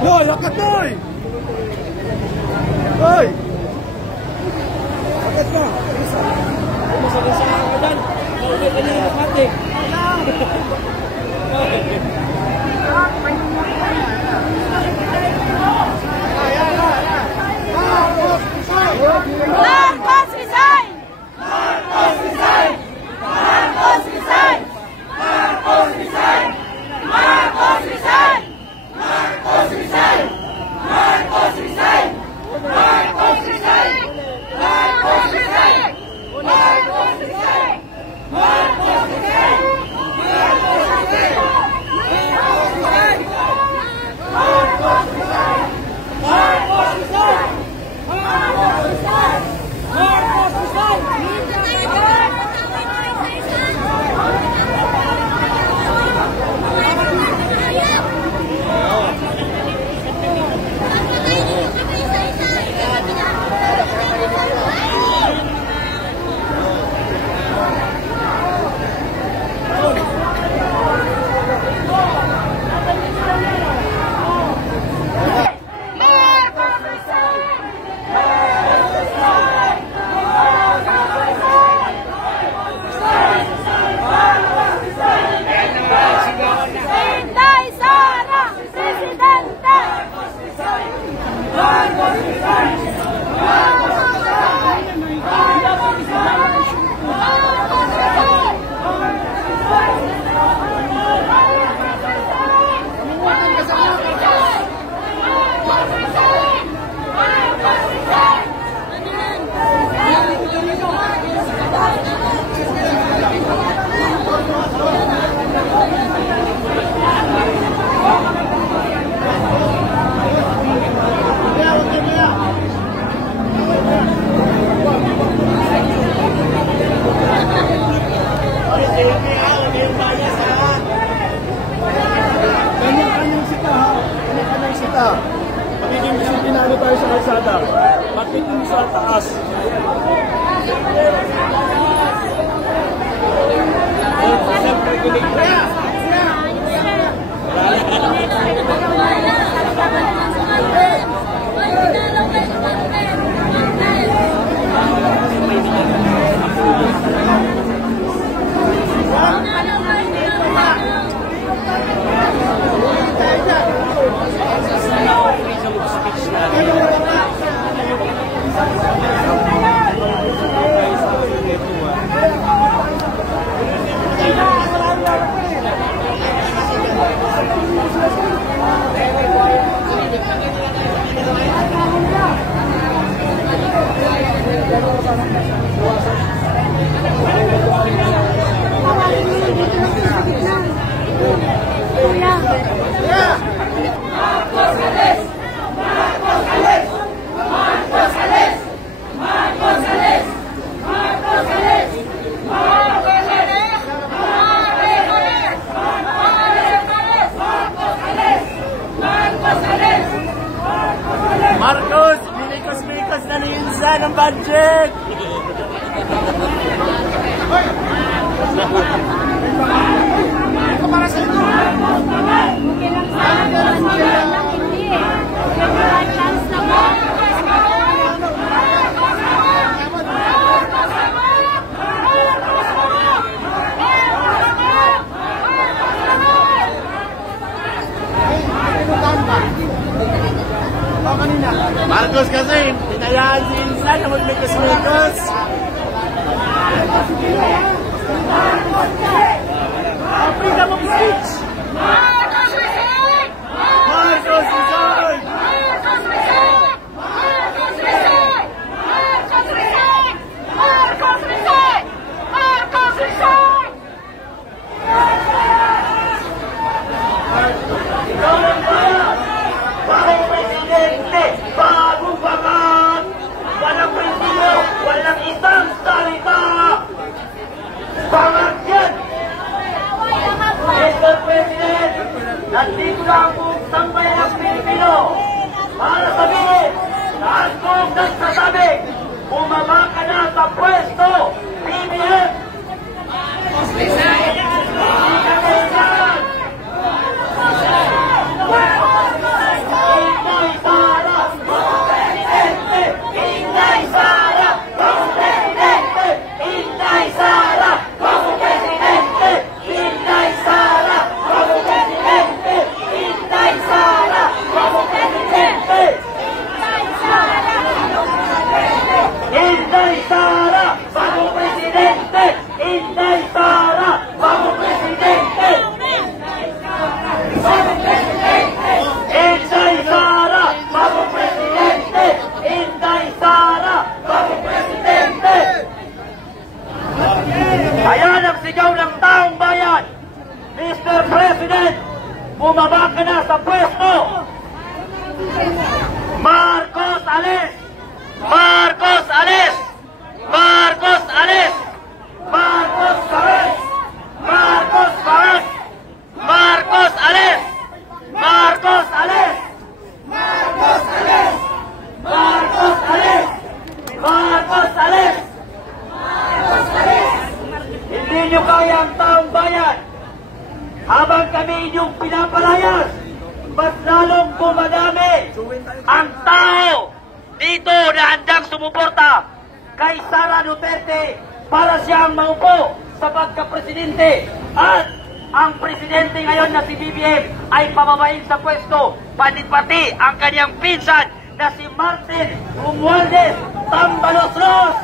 Hoy, lakat boy! Hoy! Lakat mo! Masagasa ka dyan! Maulit ka na yung matik! Marcos resign! Marcos resign! Marcos resign! Marcos resign! Marcos resign! Marcos resign! Marcos resign! Marcos resign! Marcos resign! Marcos resign! Marcos resign! Marcos resign! Marcos resign! Marcos resign! Magiging disiplinado tayo sa kalsada. Magpitin sa taas. Marcos, bilikos-bilikos na niinsa ng budget! Para sa Marcos kasi, hinayaan si Insan na magmikos-mikos. Freedom of speech! Marcos resign! Marcos resign! Marcos resign! Marcos resign! Marcos resign! Marcos resign! Marcos resign! Bagong presidente, bagong bakat! Walang prinsipyo, walang isang salita! Bangat yan! Mr. President, nandito na ang buong sambayan ng Pilipino para sabihin na ang buong nagsasabi, bumaba ka na sa pwesto, BBM! Inday Sara, bagong presidente! Inday Sara, bagong presidente! Inday Sara, bagong presidente! Inday Sara, bagong presidente! Inday Sara, bagong presidente! Inday Sara, bagong presidente! Inday Sara, bagong presidente! Inday Sara, bagong presidente! Inday Sara, bagong presidente! Ayan ang sigaw ng taong bayan! Mr. President, bumaba ka na sa pwesto! Marcos alis! Marcos alis! Marcos alis! Marcos alis! Marcos alis! Marcos alis! Marcos alis! Marcos alis! Marcos alis! Marcos alis! Hindi nyo kaya ang taong bayan. Habang kami inyong pinapalayas, mas lalong bumadami ang tao dito na handang sumuporta kay Sara Duterte para siyang maupo sa pagka-presidente. At ang presidente ngayon na si BBM ay pababain sa pwesto, pati ang kanyang pinsan na si Martin Romualdez Tambaloslos.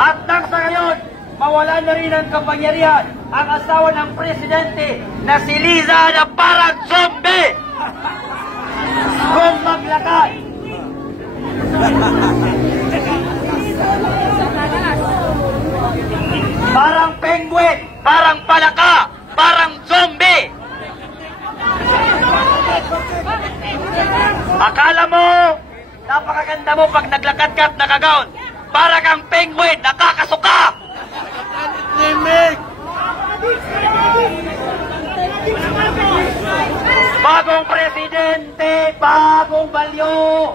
At nang sa ngayon, mawala na rin ang kapangyarihan ang asawa ng presidente na si Liza na parang zombie kung maglakad. Parang penguin, parang palaka, parang zombie. Akala mo, napakaganda mo pag naglakad ka at nakagaon. Para kang penguin, nakakasuka! Limig! Bagong presidente, bagong balyo!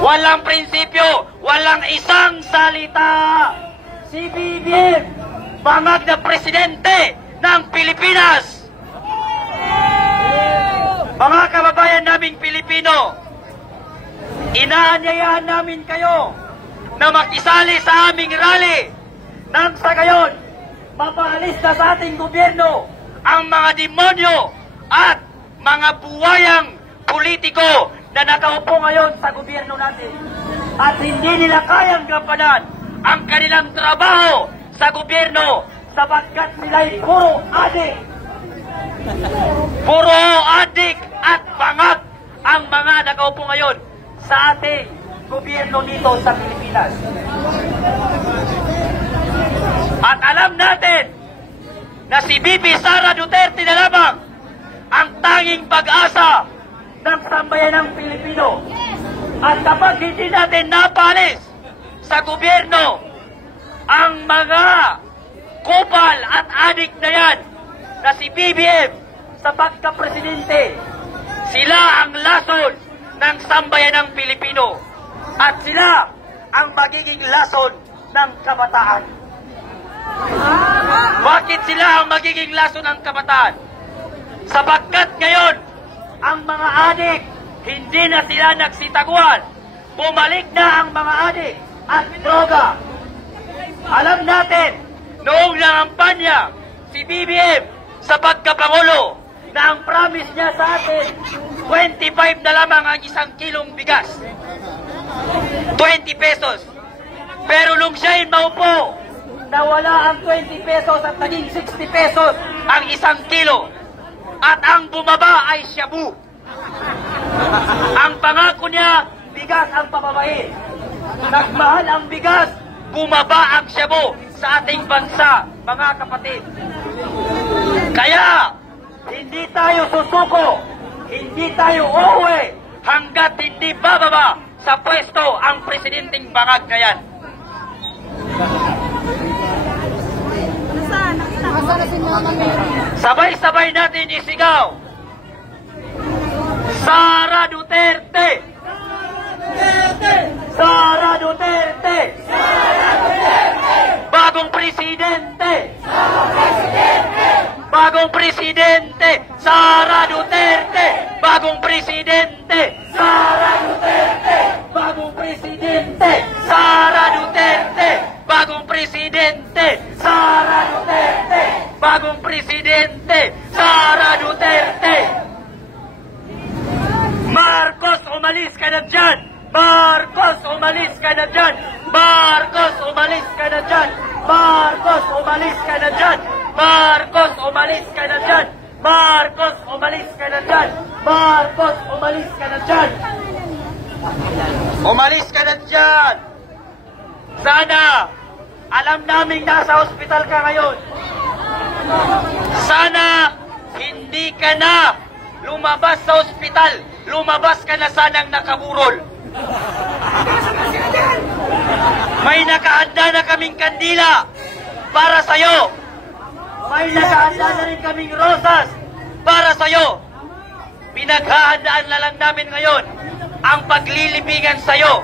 Walang prinsipyo, walang isang salita! Si BBM, bangag na presidente ng Pilipinas! Mga kababayan naming Pilipino, inaanyayahan namin kayo na makisali sa aming rally nang sa gayon, mapaalis na sa ating gobyerno ang mga demonyo at mga buwayang politiko na nakaupo ngayon sa gobyerno natin. At hindi nila kayang gampanan ang kanilang trabaho sa gobyerno sapagkat sila'y puro adik. Puro adik at bangag ang mga nakaupo ngayon sa ating gobyerno dito sa Pilipinas. At alam natin na si BP Sara Duterte na lamang ang tanging pag-asa ng sambayan ng Pilipino. At kapag hindi natin napalis sa gobyerno ang mga kupal at adik na yan na si BBM sa pagka-presidente, sila ang lason ng sambayan ng Pilipino at sila ang magiging lason ng kabataan. Bakit sila ang magiging lason ng kabataan? Sapagkat ngayon, ang mga adik, hindi na sila nagsitaguan. Bumalik na ang mga adik at droga. Alam natin, noong nangampanya si BBM sa pagkapangulo, na ang promise niya sa atin, 25 na lamang ang isang kilong bigas. 20 pesos. Pero nung siya'y maupo, nawala ang 20 pesos at naging 60 pesos ang isang kilo. At ang bumaba ay shabu. Ang pangako niya, bigas ang pababain. Nagmahal ang bigas, bumaba ang shabu sa ating bansa, mga kapatid. Kaya, hindi tayo susuko, hindi tayo uuwi hanggat hindi bababa sa pwesto ang presidenteng bangag na yan. Sabay-sabay natin isigaw, Sara Duterte! Sara Duterte! Bagong presidente! Bagong presidente! Sara Duterte! Bagong presidente! Sara Duterte! Bagong presidente! Sara Duterte! Bagong presidente! Sara Duterte! Bagong presidente! Sara Duterte! Marcos, umalis ka na dyan! Marcos, umalis ka na dyan! Marcos, umalis ka na dyan! Marcos, umalis ka na dyan! Marcos, umalis ka na dyan! Marcos, umalis ka na dyan! Marcos, umalis ka na dyan! Umalis ka na dyan! Sana, alam naming nasa ospital ka ngayon. Sana, hindi ka na lumabas sa ospital. Lumabas ka na sanang nakaburol. May nakahanda na kaming kandila para sa'yo. May nakahanda na rin kaming rosas para sa'yo. Pinaghahandaan na lang namin ngayon ang paglilibigan sa'yo.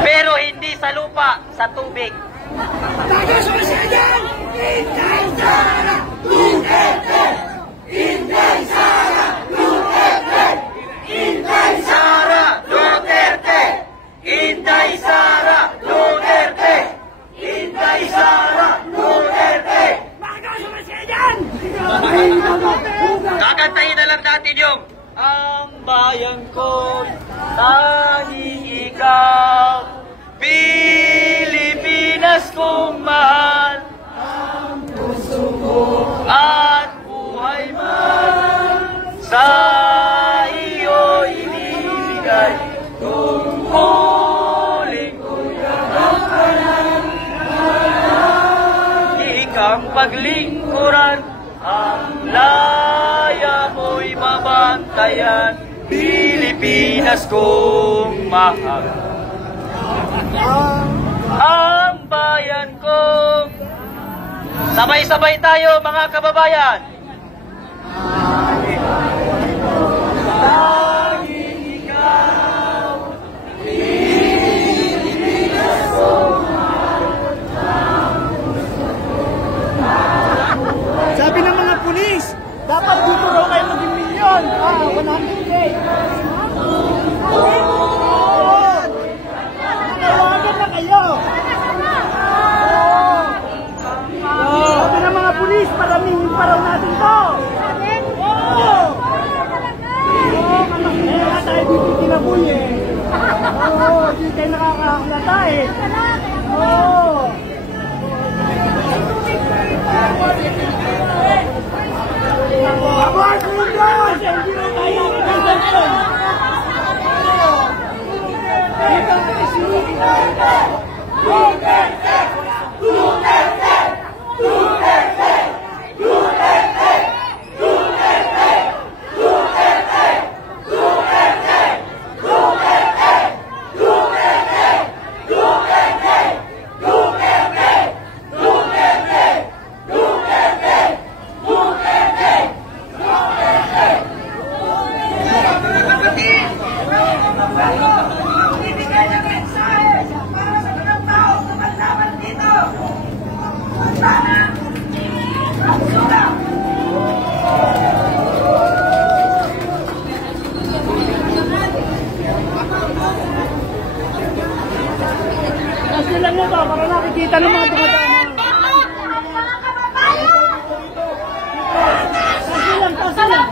Pero hindi sa lupa, sa tubig. Taga Sosyalan! Inday Sara Duterte! Inday Sara Duterte! Inday Sara Duterte! Inday Sara Duterte! Inday Sara Duterte! Taga Sosyalan! Kakantahin na lang natin yung ang bayan ko, tanging ikaw, Pilipinas kong mahal, ang puso ko at buhay man, sa iyo ibibigay, tungkulin ko ang ikang paglingkuran, ang laya mo'y mabantayan, Pilipinas kong mahal. Ang bayan kong, sabay-sabay tayo mga kababayan. Tanging ikaw, Pilipinas kong mahal. Sabi ng mga pulis, dapat dito raw kayo maging milyon. 100K. Nanawagan na kayo. Sabi ng mga pulis, paramihin pa raw natin to. Kaya tayo dito kinabuy eh. Hindi kayo nakakahalata eh. Abang Lindros! Hindi na tayo nagkakasin! Dito na Duterte! Duterte! Duterte! Duterte! Duterte! Duterte! Duterte! Duterte! Duterte! Duterte! Duterte! Duterte! Duterte! Duterte! Ibigay ng mensahe para sa mga tao na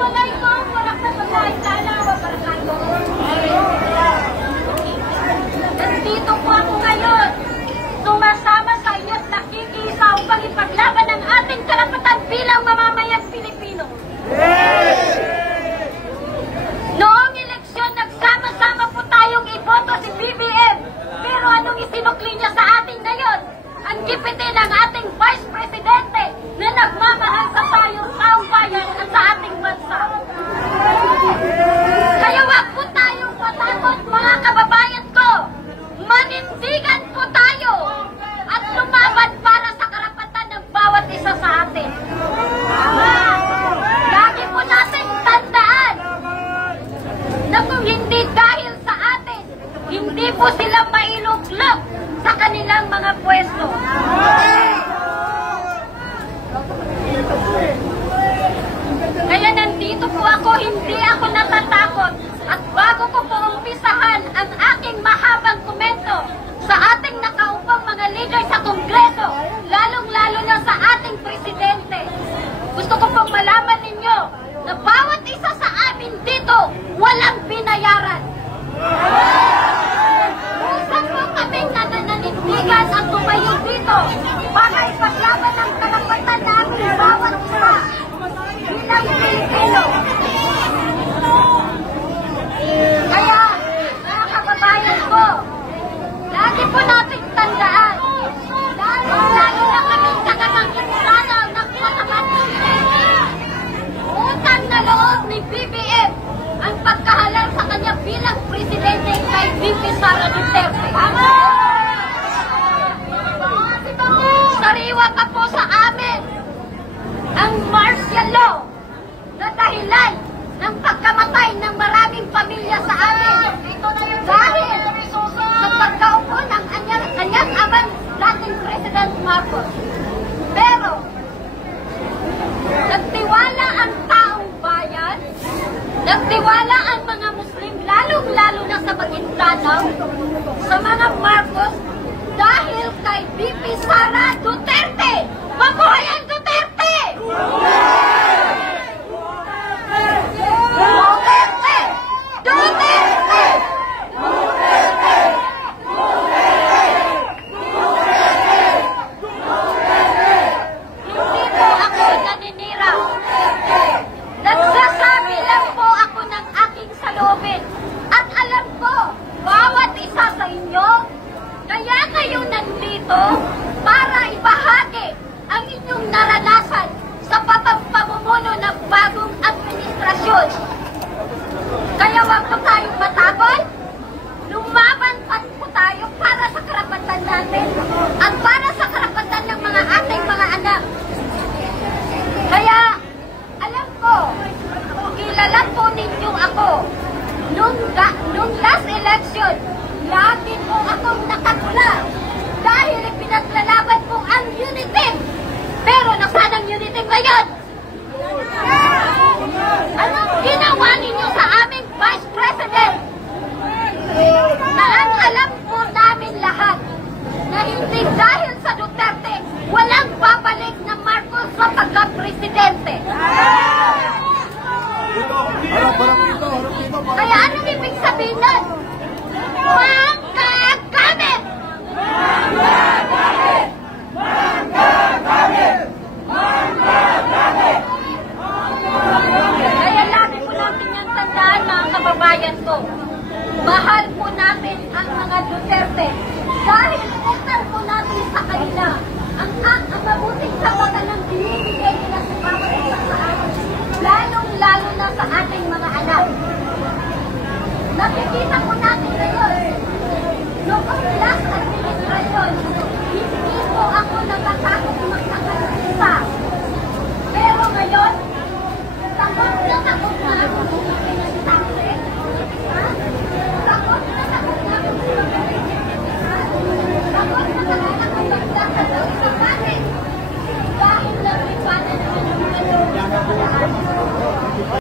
Assalamualaikum warahmatullahi taala wabarakatuh. Nandito po ako ngayon. Sumasama sa inyo at nakikisa upang ipaglaban ang ating karapatan bilang mamamayang Pilipino. Noong eleksyon, nagsama-sama po tayong iboto si BBM. Pero anong isinukli niya sa atin ngayon? Ang gipitin ng ating Vice Presidente na nagmamahal sa taong bayan at sa ating bansa. Kaya wag po tayong matakot, mga kababayan ko. Manindigan po tayo at lumaban para sa karapatan ng bawat isa sa atin. Lagi po natin tandaan na kung hindi dahil sa atin, hindi po sila mailuglog sa kanilang mga pwesto. Kaya nandito po ako, hindi ako natatakot. At bago ko po umpisahan ang aking mahabang komento sa ating nakaupang mga leader sa Kongreso, lalong-lalo na sa ating Presidente, gusto ko pong malaman ninyo na bawat isa sa amin dito walang binayaran. Usap po kaming nanananindigan at tumayo dito para ipaglaban ang karapatan namin bawat isa bilang Pilipino. Kaya, mga kababayan ko, lagi po natin tandaan, lalo na kaming kagamang-insanaw ng matamat utang na loob ni BBM ang pagkahalal sa kanya bilang Presidente kay VP Sara Duterte. Sariwa pa po sa amin ang martial law na dahilan ng pagkamatay ng maraming pamilya sa amin dahil sa pagkaupo ng kanyang amang dating President Marcos. Pero, nagtiwala ang taong bayan, nagtiwala ang mga Muslim, lalong-lalo na sa Maguindanao, sa mga Marcos, dahil kay VP Sara Duterte. Mabuhay ang Duterte! Duterte! Duterte! Hindi po ako naninira. Nagsasabi lang po ako ng aking saloobin. At alam ko, bawat isa sa inyo, kaya kayo nandito para ibahagi ang inyong naranasan sa pamumuno ng bagong administrasyon. Kaya wag po tayong matakot. Lumaban pa po tayo para sa karapatan natin at para sa karapatan ng mga ating mga anak. Kaya, alam ko, kilala po ninyo ako. Nung last election, lagi po akong nakatula dahil ipinaglalaban po ang UNITIM. Pero nasaan ang UNITIM ngayon? Anong ginawa ninyo sa aming Vice President? Na ang alam po namin lahat na hindi dahil